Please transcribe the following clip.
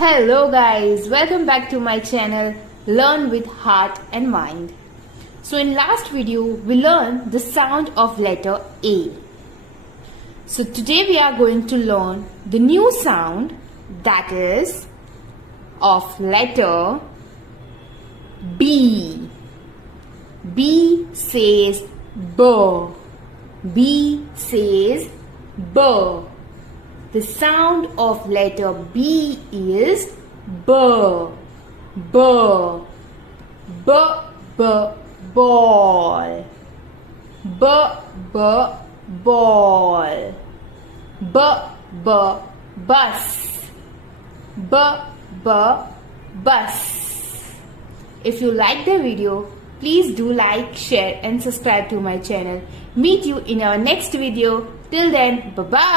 Hello guys, welcome back to my channel Learn with Heart and Mind. So in last video we learned the sound of letter A. So today we are going to learn the new sound, that is of letter B. B says B. B says B. The sound of letter B is B. B. B. B. Ball. B. B. Ball. B. B. Bus. B. B. Bus. If you like the video, please do like, share and subscribe to my channel. Meet you in our next video. Till then, bye-bye.